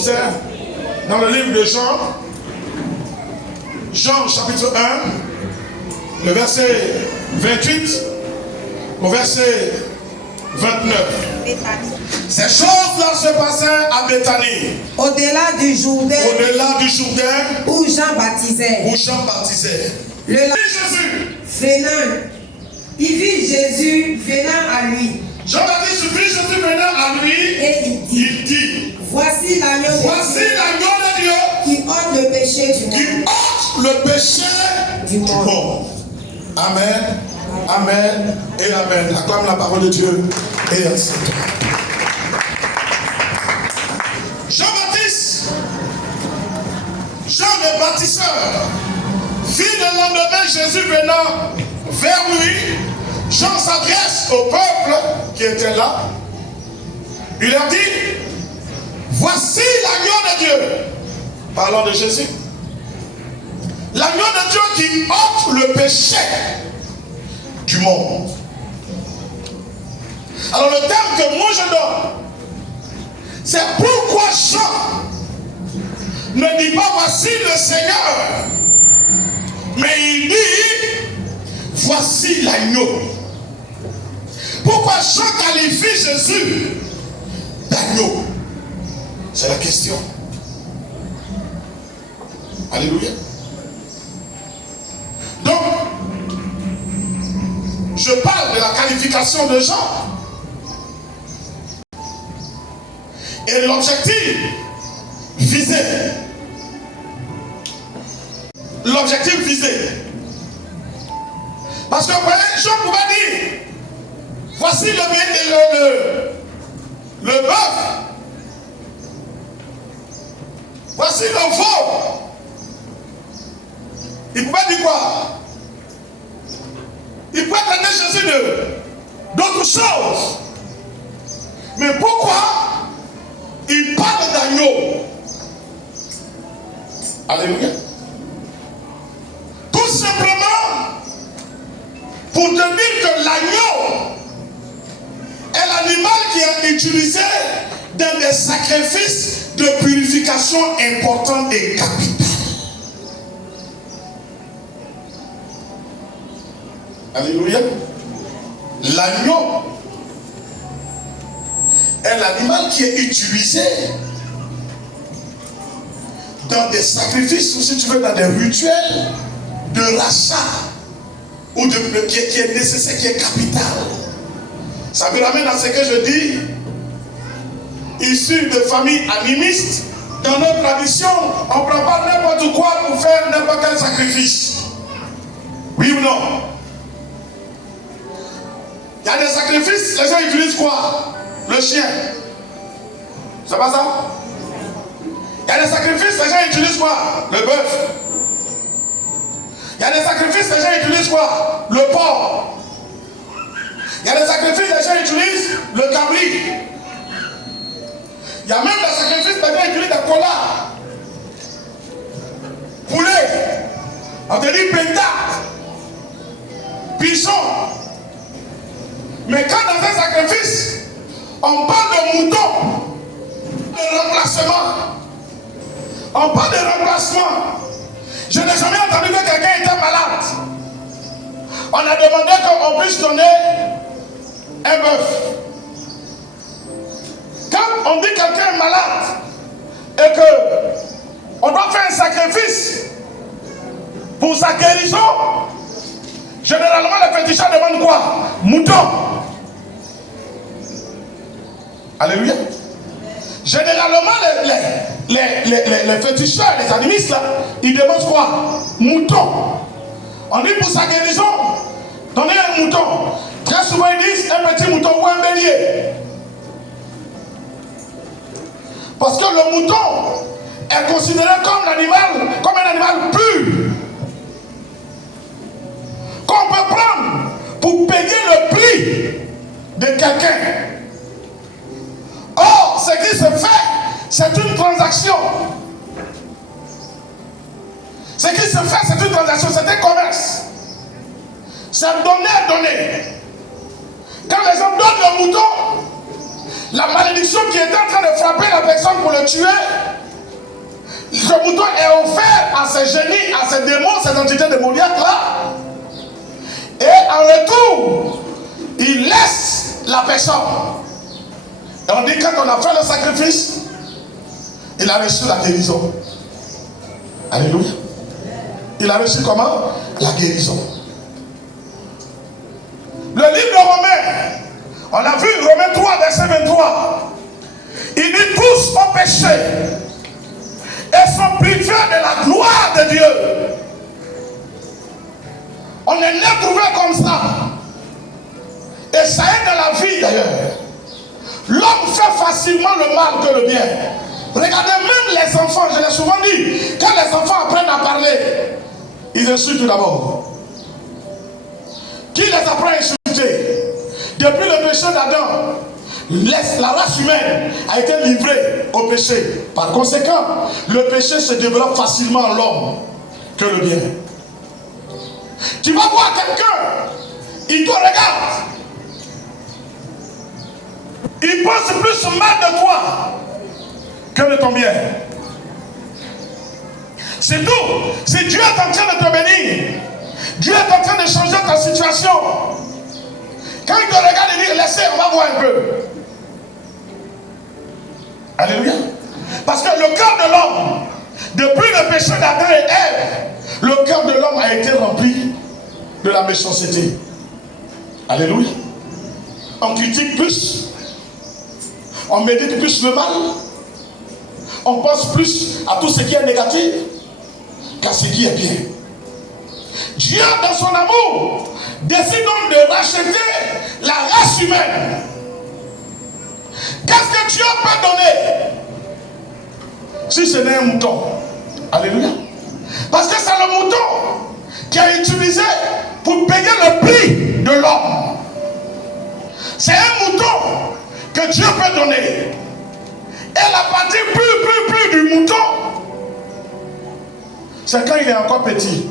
observe dans le livre de Jean, Jean chapitre 1, le verset 28 au verset 29. Ces choses-là se passaient à Béthanie. Au-delà du Jourdain. Au-delà du Jourdain. Où Jean baptisait. Où Jean baptisait. Jésus venant. Il vit Jésus venant à lui. Jean-Baptiste vit Jésus venant à lui. Et il dit. Voici l'agneau de Dieu. Qui ôte le péché du monde. Qui ôte le péché du monde. Amen. Amen et amen. Acclame la parole de Dieu et ainsi. Jean-Baptiste, Jean le baptiseur, vit le lendemain Jésus venant vers lui. Jean s'adresse au peuple qui était là. Il leur dit, voici l'agneau de Dieu. Parlant de Jésus. L'agneau de Dieu qui ôte le péché du monde. Alors le terme que moi je donne, c'est pourquoi Jean ne dit pas voici le Seigneur, mais il dit voici l'agneau. Pourquoi Jean qualifie Jésus d'agneau? C'est la question. Alléluia. Donc, je parle de la qualification de Jean. Et l'objectif visé. L'objectif visé. Parce que vous voyez, Jean pouvait dire, voici le bœuf. Voici le veau. Il pouvait dire quoi? Il pouvait traiter Jésus d'autres choses. Mais pourquoi il parle d'agneau? Alléluia. Tout simplement pour te dire que l'agneau est l'animal qui est utilisé dans des sacrifices de purification importants et capitaux. Alléluia. L'agneau est l'animal qui est utilisé dans des sacrifices, ou si tu veux, dans des rituels de rachat, ou qui est nécessaire, qui est capital. Ça me ramène à ce que je dis, issu de familles animistes. Dans notre tradition, on ne prend pas n'importe quoi pour faire n'importe quel sacrifice. Oui ou non? Il y a des sacrifices, les gens utilisent quoi? Le chien. C'est pas ça? Il y a des sacrifices, les gens utilisent quoi? Le bœuf. Il y a des sacrifices, les gens utilisent quoi? Le porc. Il y a des sacrifices, les gens utilisent le cabri. Il y a même des sacrifices, les gens utilisent des collards. Poulet. On te dit pétard. Pigeon. Mais quand dans un sacrifice, on parle de mouton, de remplacement. On parle de remplacement. Je n'ai jamais entendu que quelqu'un était malade. On a demandé qu'on puisse donner un bœuf. Quand on dit que quelqu'un est malade et qu'on doit faire un sacrifice pour sa guérison, généralement les féticheurs demandent quoi? Mouton. Alléluia. Généralement, les féticheurs, les animistes, là, ils demandent quoi? Mouton. On dit pour sa guérison, donnez un mouton. Très souvent, ils disent un petit mouton ou un bélier. Parce que le mouton est considéré comme un animal pur. Qu'on peut prendre pour payer le prix de quelqu'un. Or, ce qui se fait, c'est une transaction. Ce qui se fait, c'est une transaction, c'est un commerce. C'est donner. Quand les gens donnent le mouton, la malédiction qui était en train de frapper la personne pour le tuer, ce mouton est offert à ces génies, à ces démons, ces entités démoniaques-là. Et en retour, il laisse la personne. Et on dit quand on a fait le sacrifice, il a reçu la guérison. Alléluia. Il a reçu comment? La guérison. Le livre de Romains, on a vu Romains 3, verset 23. Il dit tous ont péché et sont privés de la gloire de Dieu. On est né trouvé comme ça. Et ça est dans la vie d'ailleurs. L'homme fait facilement le mal que le bien. Regardez même les enfants, je l'ai souvent dit, quand les enfants apprennent à parler, ils insultent tout d'abord. Qui les apprend à insulter? Depuis le péché d'Adam, la race humaine a été livrée au péché. Par conséquent, le péché se développe facilement en l'homme que le bien. Tu vas voir quelqu'un, il te regarde, il pense plus mal de toi que de ton bien. C'est tout. Si Dieu est en train de te bénir, Dieu est en train de changer ta situation. Quand il te regarde et dit laissez, on va voir un peu. Alléluia. Parce que le cœur de l'homme, depuis le péché d'Adam et Ève, le cœur de l'homme a été rempli de la méchanceté. Alléluia. On critique plus, on médite plus le mal, on pense plus à tout ce qui est négatif qu'à ce qui est bien. Dieu, dans son amour, décide donc de racheter la race humaine. Qu'est-ce que Dieu peut donner si ce n'est un mouton? Alléluia. Parce que c'est le mouton qui a utilisé pour payer le prix de l'homme. C'est un mouton que Dieu peut donner. Et la partie plus du mouton, c'est quand il est encore petit.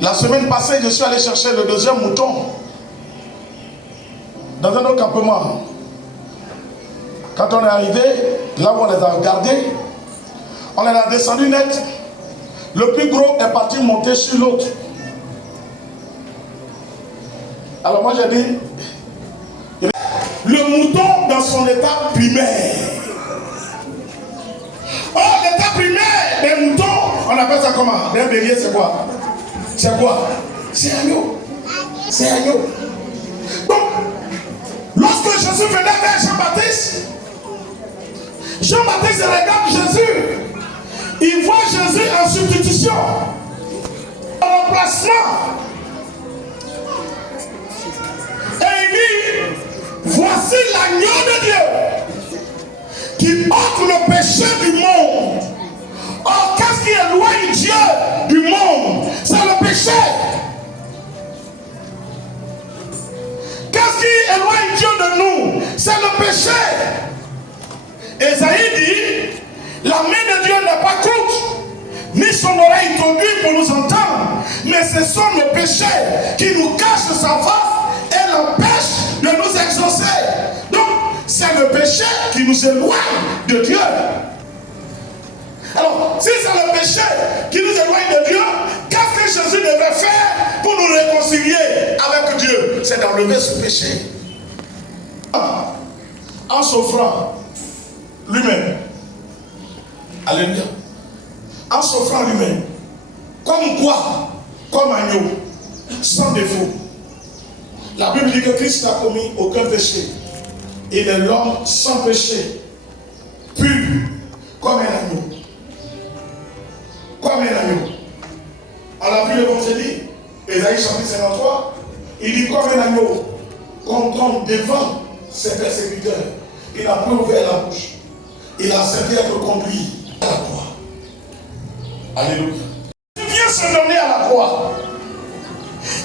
La semaine passée, je suis allé chercher le deuxième mouton dans un autre campement. Quand on est arrivé, là où on les a gardés, on les a descendus net. Le plus gros est parti monter sur l'autre. Alors moi j'ai dit, le mouton dans son état primaire. Oh, l'état primaire des moutons, on appelle ça comment? Des béliers, c'est quoi? C'est quoi? C'est agneau. C'est agneau. Donc, lorsque Jésus venait vers Jean-Baptiste, Jean-Baptiste regarde Jésus. Il voit Jésus en substitution, en remplacement. Et il dit, voici l'agneau de Dieu qui ôte le péché du monde. Or, qu'est-ce qui éloigne Dieu du monde? C'est le péché. Qu'est-ce qui éloigne Dieu de nous? C'est le péché. Ésaïe dit, la main de Dieu n'est pas courte, ni son oreille tendue pour nous entendre, mais ce sont nos péchés qui nous cachent sa face et l'empêchent de nous exaucer. Donc, c'est le péché qui nous éloigne de Dieu. Alors, si c'est le péché qui nous éloigne de Dieu, qu'est-ce que Jésus devait faire pour nous réconcilier avec Dieu? C'est d'enlever ce péché. En s'offrant lui-même. Alléluia. En s'offrant lui-même. Comme quoi? Comme agneau. Sans défaut. La Bible dit que Christ n'a commis aucun péché. Il est l'homme sans péché. Pur. Comme un agneau. Comme un agneau. On l'a vu le vendredi. Ésaïe chapitre 53. Il dit comme un agneau. Comme devant ses persécuteurs. Il n'a plus ouvert la bouche. Il a accepté d'être conduit à la croix. Alléluia. Il vient se donner à la croix.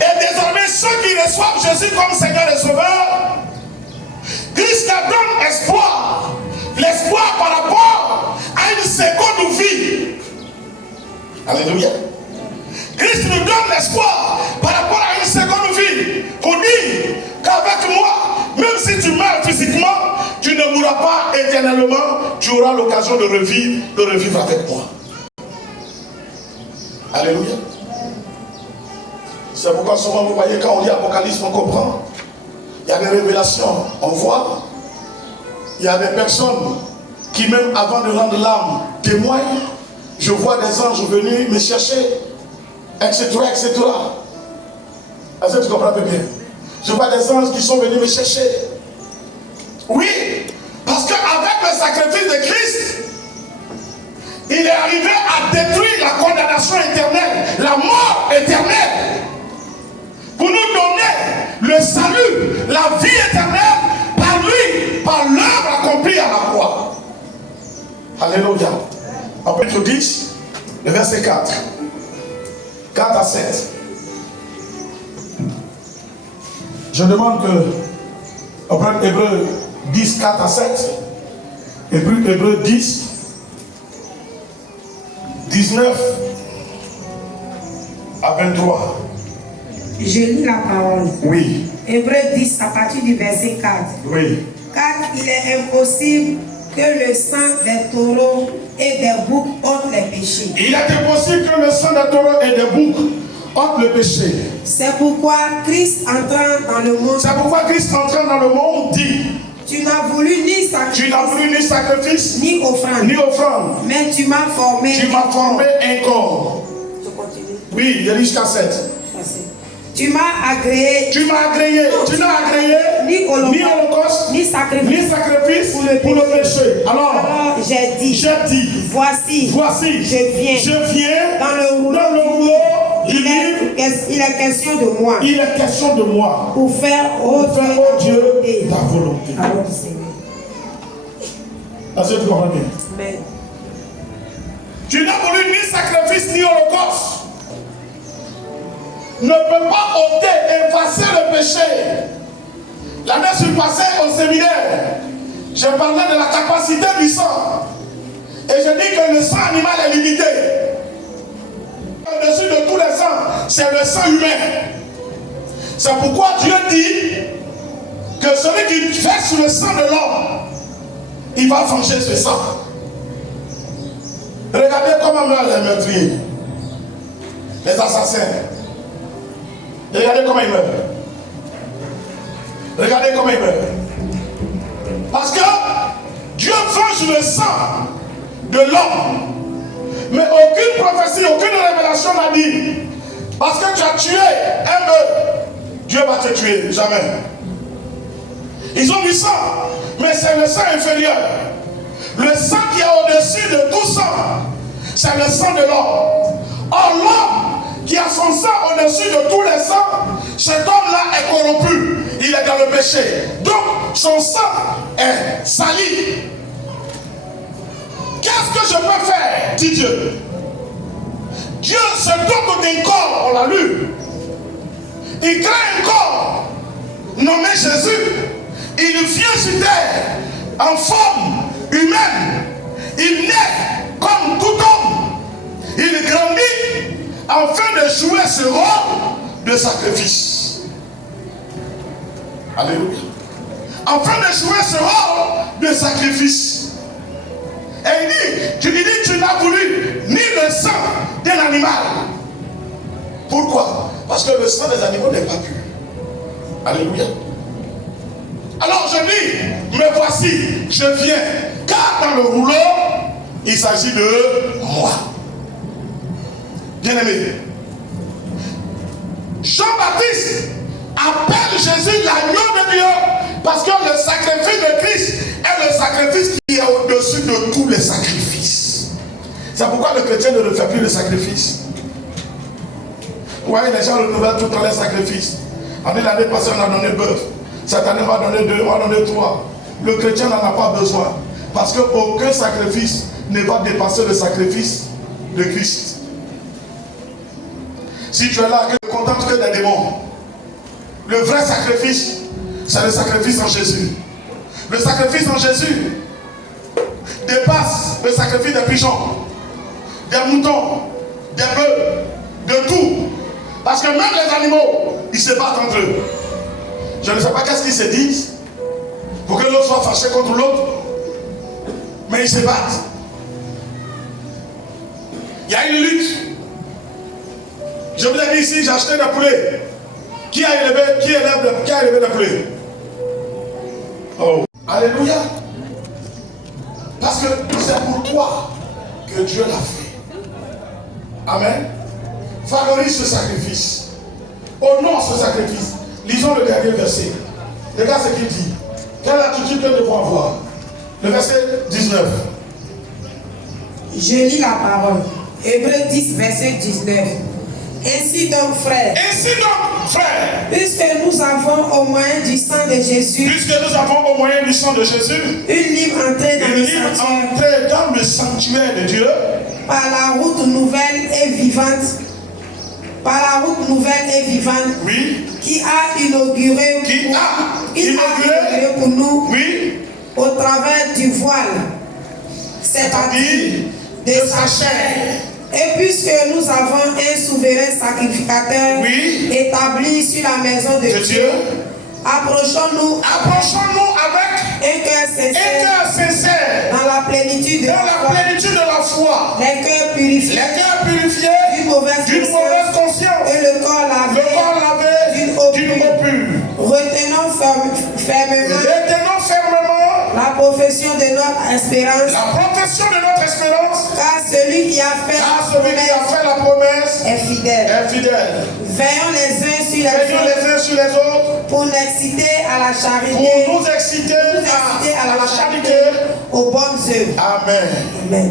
Et désormais, ceux qui reçoivent Jésus comme Seigneur et Sauveur, Christ leur donne espoir. L'espoir par rapport à une seconde vie. Alléluia. Christ nous donne l'espoir par rapport à une seconde vie. Pour dire qu'avec éternellement, tu auras l'occasion de revivre avec moi. Alléluia. C'est pourquoi souvent vous voyez quand on lit Apocalypse, on comprend. Il y a des révélations, on voit. Il y a des personnes qui même avant de rendre l'âme témoignent. Je vois des anges venir me chercher, etc., etc. Est-ce que tu comprends bien? Je vois des anges qui sont venus me chercher. Oui, parce qu'avec le sacrifice de Christ, il est arrivé à détruire la condamnation éternelle, la mort éternelle, pour nous donner le salut, la vie éternelle par lui, par l'œuvre accomplie à la croix. Alléluia. Chapitre 10, le verset 4. 4 à 7. Je demande que on prenne Hébreux 10, 4 à 7. Hébreux 10, 19 à 23. Je lis la parole. Oui. Hébreux 10 à partir du verset 4. Oui. Car il est impossible que le sang des taureaux et des boucs ôte les péchés. Il est impossible que le sang des taureaux et des boucs ôte le péché. C'est pourquoi Christ entrant dans le monde. C'est pourquoi Christ entrant dans le monde dit. Tu n'as voulu ni sacrifice. Tu n'as voulu ni sacrifice. Ni offrande. Ni offrande. Mais tu m'as formé. Tu m'as formé un corps. Je continue. Oui, il y a jusqu'à 7. Tu m'as agréé. Tu m'as agréé. Tu n'as agréé ni holocauste, ni sacrifice pour le péché. Alors j'ai dit, voici, je viens dans le rouleau. Il est question de moi. Il est question de moi. Pour faire au Dieu ta volonté. Alors, Seigneur. Est-ce que tu comprends bien? Amen. Tu n'as voulu ni sacrifice ni holocauste. Ne peut pas ôter, effacer le péché. L'année passée au séminaire, j'ai parlé de la capacité du sang. Et je dis que le sang animal est limité. Au-dessus de tous les sangs, c'est le sang humain. C'est pourquoi Dieu dit que celui qui verse sur le sang de l'homme, il va venger ce sang. Regardez comment meurent les meurtriers, les assassins. Regardez comment ils meurent. Regardez comment ils meurent. Parce que Dieu venge le sang de l'homme. Mais aucune prophétie, aucune révélation n'a dit. Parce que tu as tué un bœuf, Dieu va te tuer. Jamais. Ils ont du sang, mais c'est le sang inférieur. Le sang qui est au-dessus de tout sang, c'est le sang de l'homme. Or l'homme qui a son sang au-dessus de tous les sangs, cet homme-là est corrompu. Il est dans le péché. Donc, son sang est sali. Qu'est-ce que je peux faire, dit Dieu? Dieu se dote d'un corps, on l'a lu. Il crée un corps nommé Jésus. Il vient sur terre en forme humaine. Il naît comme tout homme. Il grandit afin de jouer ce rôle de sacrifice. Alléluia. Afin de jouer ce rôle de sacrifice. Et il dit, tu n'as voulu ni le sang d'un animal. Pourquoi? Parce que le sang des animaux n'est pas pur. Alléluia. Alors je dis, me voici, je viens. Car dans le rouleau, il s'agit de moi. Bien-aimé, Jean-Baptiste appelle Jésus l'agneau de Dieu parce que le sacrifice de Christ est le sacrifice qui est au-dessus de tous les sacrifices. C'est pourquoi le chrétien ne refait plus le sacrifice. Vous voyez, les gens renouvellent tout le temps les sacrifices. L'année passée, on a donné bœuf. Cette année, on va donner 2, on va donner 3. Le chrétien n'en a pas besoin. Parce qu'aucun sacrifice ne va dépasser le sacrifice de Christ. Si tu es là, que tu ne contentes que des démons. Le vrai sacrifice, c'est le sacrifice en Jésus. Le sacrifice en Jésus dépasse le sacrifice des pigeons, des moutons, des bœufs, de tout. Parce que même les animaux, ils se battent entre eux. Je ne sais pas qu'est-ce qu'ils se disent pour que l'autre soit fâché contre l'autre. Mais ils se battent. Il y a une lutte. Je vous ai dit ici, j'ai acheté des poulets. Qui a élevé des poulets? Oh. Alléluia. Parce que c'est pour toi que Dieu l'a fait. Amen. Valorise ce sacrifice. Honore ce sacrifice. Lisons le dernier verset. Regarde ce qu'il dit. Quelle attitude que nous devons avoir? Le verset 19. Je lis la parole. Hébreux 10, verset 19. Ainsi donc, frères, puisque nous avons au moyen du sang de Jésus, une libre entrée dans le sanctuaire de Dieu, par la route nouvelle et vivante, oui, qui a inauguré pour nous, oui, au travers du voile, c'est-à-dire de sa chair. Et puisque nous avons un souverain sacrificateur, oui, établi sur la maison de Dieu, approchons-nous avec un cœur sincère dans la plénitude de la foi, les cœurs purifiés d'une mauvaise conscience et le corps lavé d'une eau pure. Retenons fermement la profession de notre espérance, car celui qui a fait la promesse est fidèle. Veillons les uns sur les autres pour nous exciter à la charité, aux bonnes œuvres. Amen.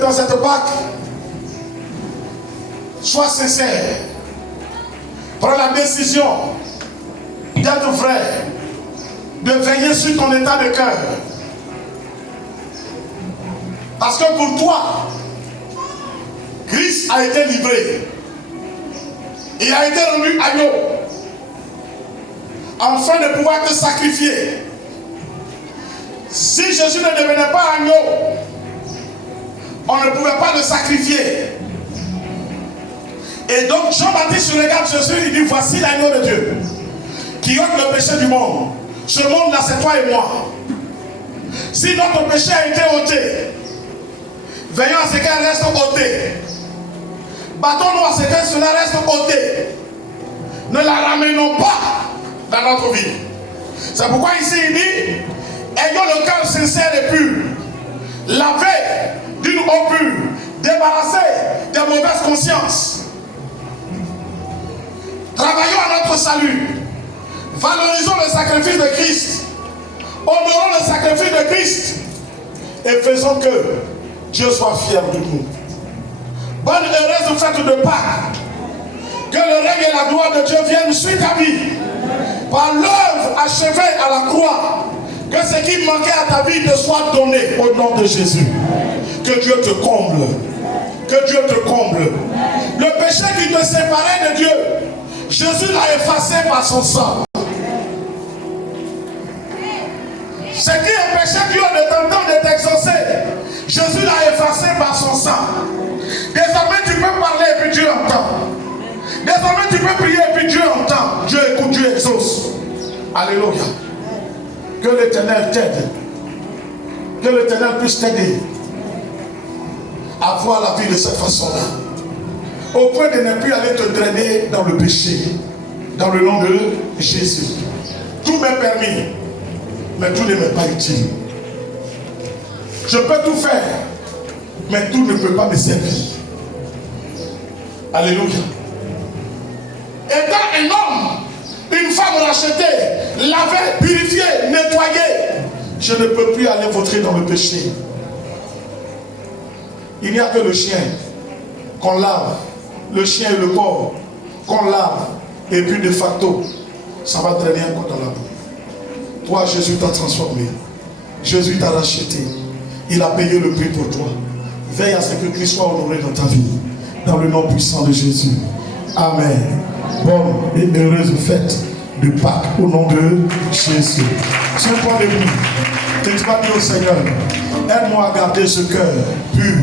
Dans cette Pâque, sois sincère. Prends la décision d'être vrai, de veiller sur ton état de cœur. Parce que pour toi, Christ a été livré. Il a été rendu agneau. Afin de pouvoir te sacrifier. Si Jésus ne devenait pas agneau, on ne pouvait pas le sacrifier. Et donc Jean-Baptiste regarde Jésus, il dit, voici l'agneau de Dieu qui ôte le péché du monde. Ce monde-là, c'est toi et moi. Si notre péché a été ôté, veillons à ce qu'elle reste ôtée. Battons-nous à ce que cela reste ôté. Ne la ramenons pas dans notre vie. C'est pourquoi ici il dit, ayons le cœur sincère et pur, lavé d'une eau pure, débarrassé des mauvaises consciences. Travaillons à notre salut. Valorisons le sacrifice de Christ. Honorons le sacrifice de Christ. Et faisons que Dieu soit fier de nous. Bonne heureuse fête de Pâques. Que le règne et la gloire de Dieu viennent sur ta vie. Par l'œuvre achevée à la croix. Que ce qui manquait à ta vie te soit donné au nom de Jésus. Que Dieu te comble. Que Dieu te comble. Le péché qui te séparait de Dieu, Jésus l'a effacé par son sang. Ce qui empêchait Dieu de t'entendre, de t'exaucer, Jésus l'a effacé par son sang. Désormais tu peux parler et puis Dieu entend. Désormais tu peux prier et puis Dieu entend. Dieu écoute, Dieu exauce. Alléluia. Que l'Éternel t'aide. Que l'Éternel puisse t'aider à voir la vie de cette façon-là. Au point de ne plus aller te drainer dans le péché. Dans le nom de Jésus. Tout m'est permis, mais tout ne m'est pas utile. Je peux tout faire, mais tout ne peut pas me servir. Alléluia. Étant un homme, une femme rachetée, lavée, purifiée, nettoyée, je ne peux plus aller vautrer dans le péché. Il n'y a que le chien qu'on lave, le chien et le corps qu'on lave, et puis de facto, ça va traîner encore dans la boue. Toi, Jésus t'a transformé. Jésus t'a racheté. Il a payé le prix pour toi. Veille à ce que Christ soit honoré dans ta vie. Dans le nom puissant de Jésus. Amen. Bonne et heureuse fête de Pâques au nom de Jésus. Tiens-toi debout. Et tu vas dire au Seigneur, aide-moi à garder ce cœur pur.